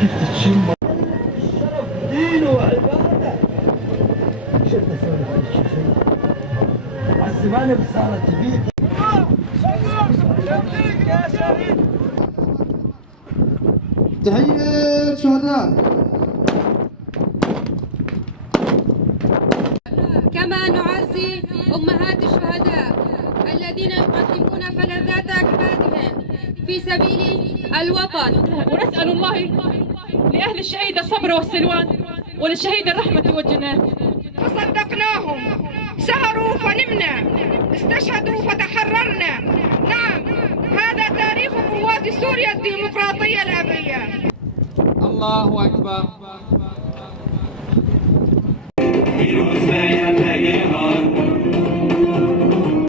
تشم الشرف دين وعباده. شد سولف في الشيخين الزمانه صارت بيك يا شهيد. تحية الشهداء. كما نعزي أمهات الشهداء الذين يقدمون فلذات أكبادهم في سبيل الوطن، ونسأل الله لأهل الشهيد الصبر والسلوان وللشهيد الرحمة والجنات. فصدقناهم، سهروا فنمنا، استشهدوا فتحررنا. نعم، هذا تاريخ قوات سوريا الديمقراطية الأبية. الله أكبر.